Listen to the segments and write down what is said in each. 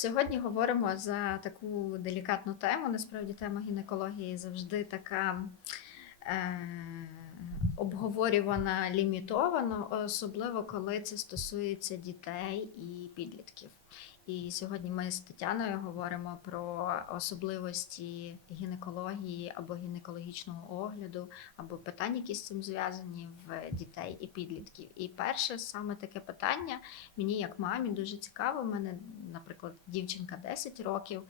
Сьогодні говоримо за таку делікатну тему. Насправді тема гінекології завжди така е, обговорювана лімітовано, особливо коли це стосується дітей і підлітків. І сьогодні ми з Тетяною говоримо про особливості гінекології або гінекологічного огляду, або питання, які з цим зв'язані в дітей і підлітків. І перше саме таке питання мені, як мамі, дуже цікаво. У мене, наприклад, дівчинка 10 років.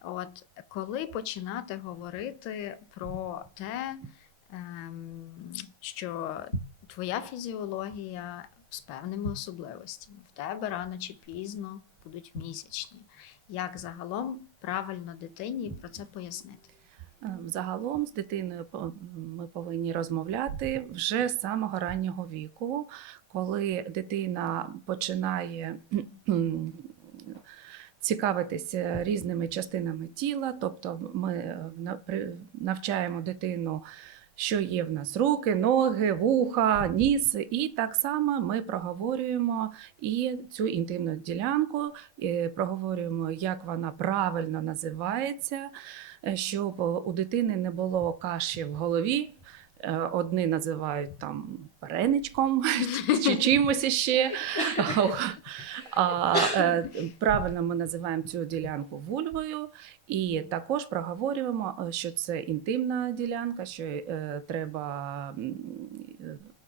От коли починати говорити про те, ем, що твоя фізіологія з певними особливостями, в тебе рано чи пізно будуть місячні. Як загалом правильно дитині про це пояснити? Е, Загалом з дитиною ми повинні розмовляти вже з самого раннього віку, коли дитина починає цікавитися різними частинами тіла, тобто ми е, на- навчаємо дитину. Що є в нас руки, ноги, вуха, ніс, і так само ми проговорюємо і цю інтимну ділянку, і проговорюємо, як вона правильно називається, е, щоб у дитини не було каші в голові. Е, Одні називають там переничком чи чимось іще. А е, правильно ми називаємо цю ділянку вульвою, і також проговорюємо, е, що це інтимна ділянка, що треба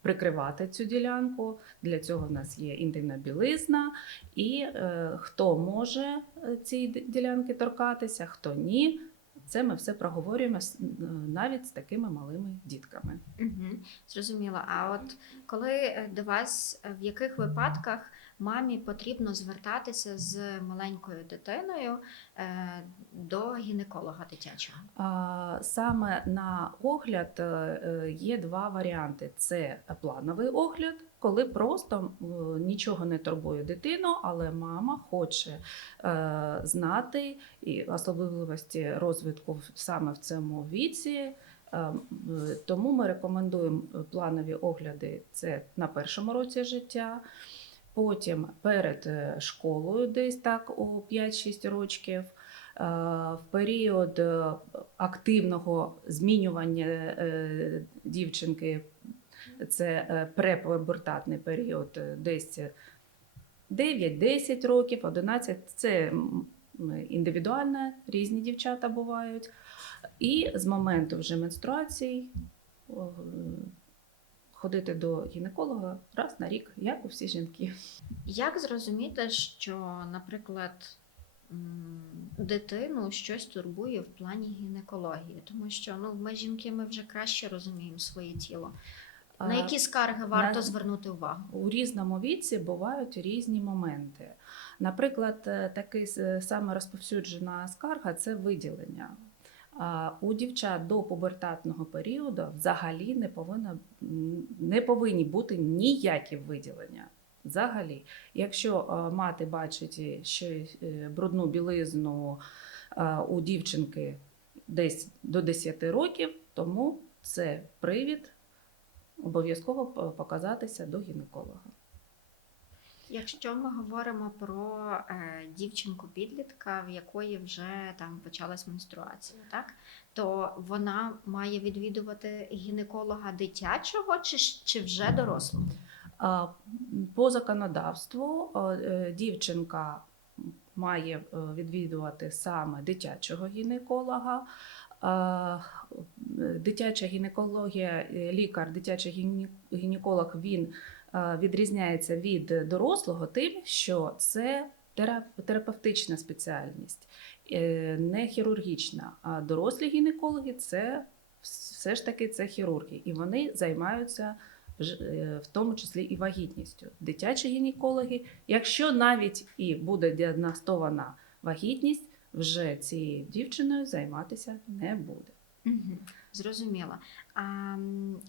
прикривати цю ділянку. Для цього в нас є інтимна білизна, і хто може цієї ділянки торкатися, хто ні. Це ми все проговорюємо е, навіть з такими малими дітками. Угу, зрозуміло. А от коли е, до вас е, в яких випадках мамі потрібно звертатися з маленькою дитиною е, до гінеколога дитячого? Саме на огляд е, е, є два варіанти: це плановий огляд, коли просто нічого не турбує дитину, але мама хоче е, знати і особливості розвитку саме в цьому віці. Е, Тому ми рекомендуємо планові огляди це на першому році життя. Потім перед е, школою, десь так у 5-6 років, Е, в період е, активного змінювання дівчинки, це препубертатний період, десь 9-10 років, 11 це індивідуально, різні дівчата бувають. І з моменту вже менструації о, ходити до гінеколога раз на рік, як у всі жінки. Як зрозуміти, що, наприклад, дитину щось турбує в плані гінекології? Тому що ну, ми жінки ми вже краще розуміємо своє тіло. На які скарги варто на- звернути увагу? У різному віці бувають різні моменти. Наприклад, е, такий саме розповсюджена скарга це виділення. У дівчат до пубертатного періоду взагалі не повинно не повинні бути ніякі виділення. Взагалі, якщо е, мати бачить що е, брудну білизну е, у дівчинки десь до 10 років, тому це привід обов'язково показатися до гінеколога. Якщо ми говоримо про е, дівчинку-підлітка, в якої вже там почалась менструація, так то вона має відвідувати гінеколога дитячого чи, чи вже дорослого? По законодавству е, дівчинка має е, відвідувати саме дитячого гінеколога. Дитяча гінекологія, е, лікар, дитячий гіне- гінеколог, він відрізняється від дорослого тим, що це терапевтична спеціальність, е, не хірургічна. А дорослі гінекологи це все ж таки це хірурги, і вони займаються е, в тому числі і вагітністю. Дитячі гінекологи, якщо навіть і буде діагностована вагітність, вже цією дівчиною займатися не буде. Угу. Зрозуміло. А,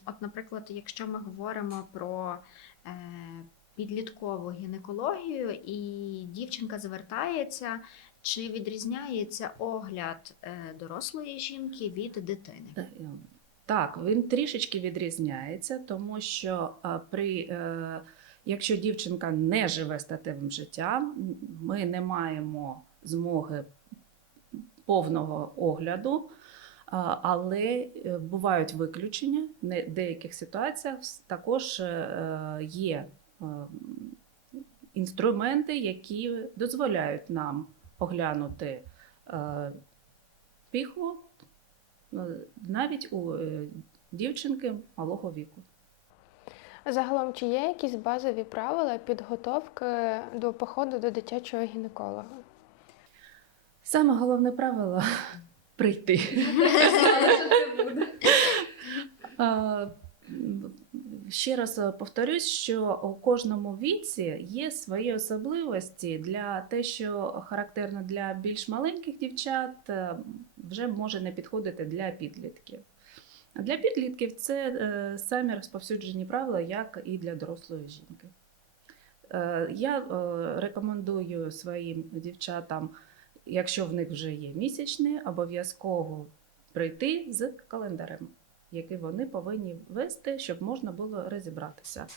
от, наприклад, якщо ми говоримо про е, підліткову гінекологію, і дівчинка звертається, чи відрізняється огляд е, дорослої жінки від дитини? Е, Так, він трішечки відрізняється, тому що е, при, е, якщо дівчинка не живе статевим життям, ми не маємо змоги повного огляду. Але е, бувають виключення. В деяких ситуаціях також е, є е, інструменти, які дозволяють нам оглянути піхву навіть у дівчинки малого віку. Загалом, чи є якісь базові правила підготовки до походу до дитячого гінеколога? Саме головне правило прийти. Ще раз е, повторюсь, що у кожному віці є свої особливості для те, що характерно для більш маленьких дівчат, е, вже може не підходити для підлітків. Для підлітків це е, самі розповсюджені правила, як і для дорослої жінки. Я рекомендую своїм дівчатам якщо в них вже є місячні, обов'язково прийти з календарем, який вони повинні вести, щоб можна було розібратися.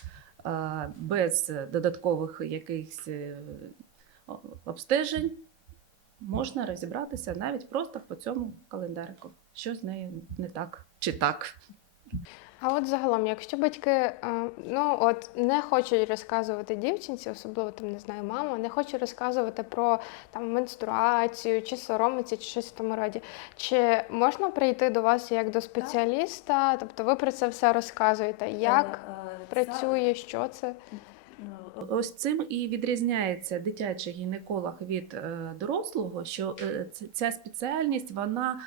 Без додаткових якихось е, обстежень можна розібратися навіть просто по цьому календарику, що з нею не так чи так. А от загалом, якщо батьки е, ну от не хочуть розказувати дівчинці, особливо там не знаю, мама, не хоче розказувати про там менструацію, чи соромиться, чи щось в тому роді. Чи можна прийти до вас як до спеціаліста? Тобто ви про це все розказуєте? Як працює, що це? Ось цим і відрізняється дитячий гінеколог від е, дорослого, що е, ця спеціальність вона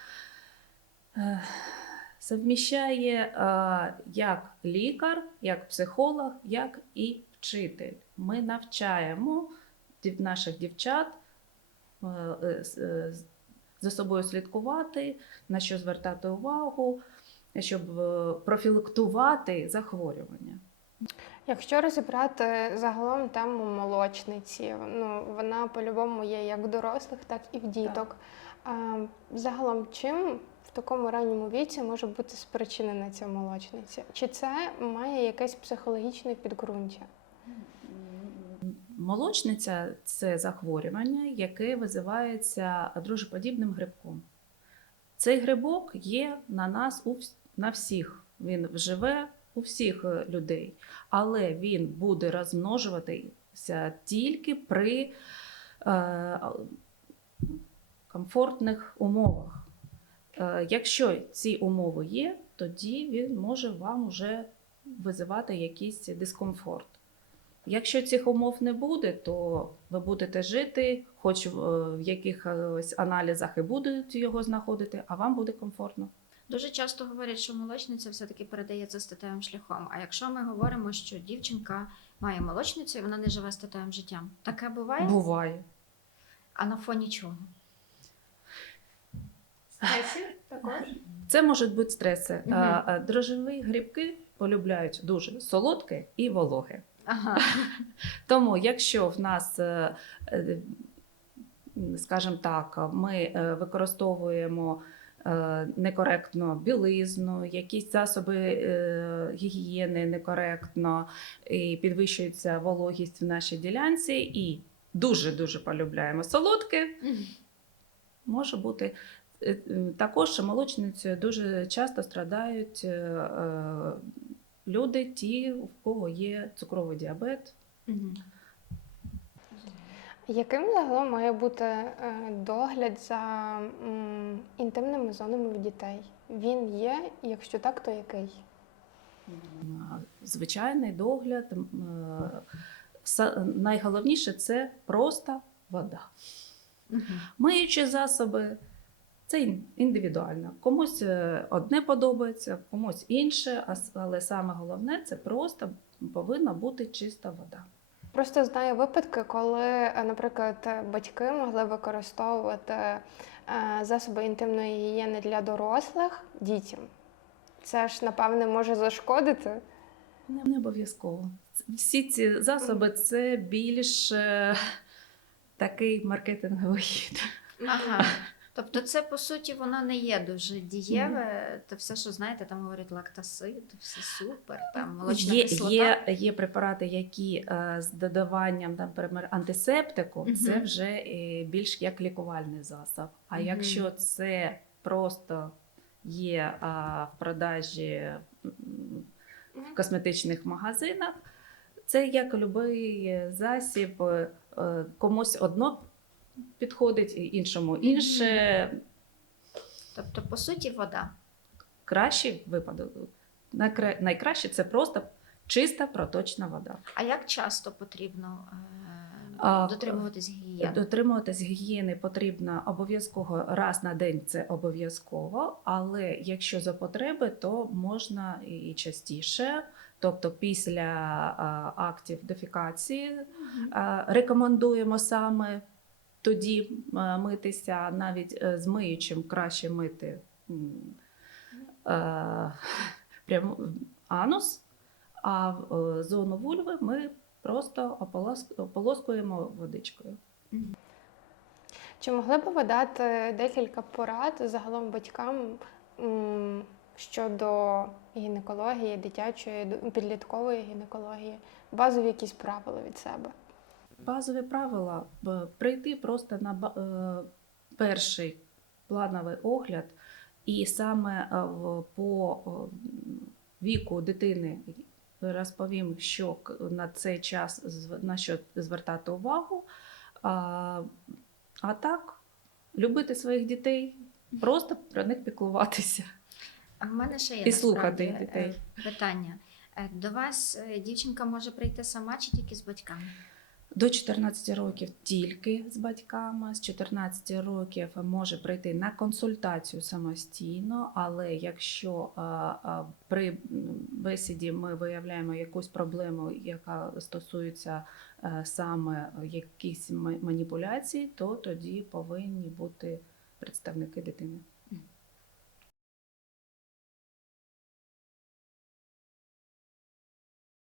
совміщає е, як лікар, як психолог, як і вчитель. Ми навчаємо наших дівчат е, е, е, за собою слідкувати, на що звертати увагу, щоб профілактувати захворювання. Якщо розібрати загалом тему молочниці, ну вона по-любому є як в дорослих, так і в діток. А, загалом, чим такому ранньому віці може бути спричинена ця молочниця? Чи це має якесь психологічне підґрунтя? Молочниця це захворювання, яке визивається дружеподібним грибком. Цей грибок є на нас на всіх. Він живе у всіх е, людей, але він буде розмножуватися тільки при е, комфортних умовах. Е, якщо ці умови є, тоді він може вам вже визивати якийсь дискомфорт. Якщо цих умов не буде, то ви будете жити, хоч е, в якихось аналізах і будуть його знаходити, а вам буде комфортно. Дуже часто говорять, що молочниця все-таки передається статевим шляхом. А якщо ми говоримо, що дівчинка має молочницю і вона не живе статевим життям, таке буває? Буває. А на фоні чого? Також. Це можуть бути стреси. Мгм. А, Дрожжеві грибки полюбляють дуже солодке і вологе. Ага. Тому, якщо в нас, е, е, скажімо так, ми е, використовуємо некоректно білизну, якісь засоби гігієни некоректно, і підвищується вологість в нашій ділянці, і дуже-дуже полюбляємо солодке, може бути. Е, е, Також молочницею дуже часто страдають е, е, люди, ті, у кого є цукровий діабет. Яким загалом має бути е, догляд за інтимними зонами в дітей? Він є, якщо так, то який? Звичайний догляд. са- Найголовніше це просто вода. Миючі засоби це індивідуально. Комусь е, одне подобається, комусь інше, а але саме головне це просто повинна бути чиста вода. Просто знаю випадки, коли, е, наприклад, батьки могли використовувати е, засоби інтимної гігієни для дорослих дітям. Це ж, напевне, може зашкодити. Не, не обов'язково. Всі ці засоби це більш такий маркетинговий хід. Ага. Тобто, це по суті воно не є дуже дієве. Та все, що знаєте, там говорять лактасид, все супер, там молочна Є, кислота. є, є препарати, які е, з додаванням, наприклад, антисептику, Мгм. це вже е, більш як лікувальний засіб. А Мгм. якщо це просто є в продажі в косметичних магазинах, це як будь-який засіб, е, е, комусь одно підходить, іншому інше. Тобто, по суті, вода. Кращий випадок. Найкраще це просто чиста проточна вода. А як часто потрібно е, дотримуватись гігієни? Дотримуватись гігієни потрібно обов'язково раз на день це обов'язково, але якщо за потреби, то можна і частіше. Тобто після а, актів дефікації а, рекомендуємо саме тоді митися, навіть е, з миючим краще мити е, анус, а в е, зону вульви ми просто ополоскуємо водичкою. Чи могли б ви дати декілька порад загалом батькам щодо гінекології, дитячої, підліткової гінекології, базові якісь правила від себе? Базові правила прийти просто на е, перший плановий огляд, і саме е, по е, віку дитини розповім, що на цей час на що звертати увагу. А, а так, любити своїх дітей, просто про них піклуватися. А в мене ще є І слухати дітей. питання. До вас дівчинка може прийти сама чи тільки з батьками? До 14 років тільки з батьками, з 14 років може прийти на консультацію самостійно, але якщо при бесіді ми виявляємо якусь проблему, яка стосується е, саме якихось маніпуляцій, то тоді повинні бути представники дитини.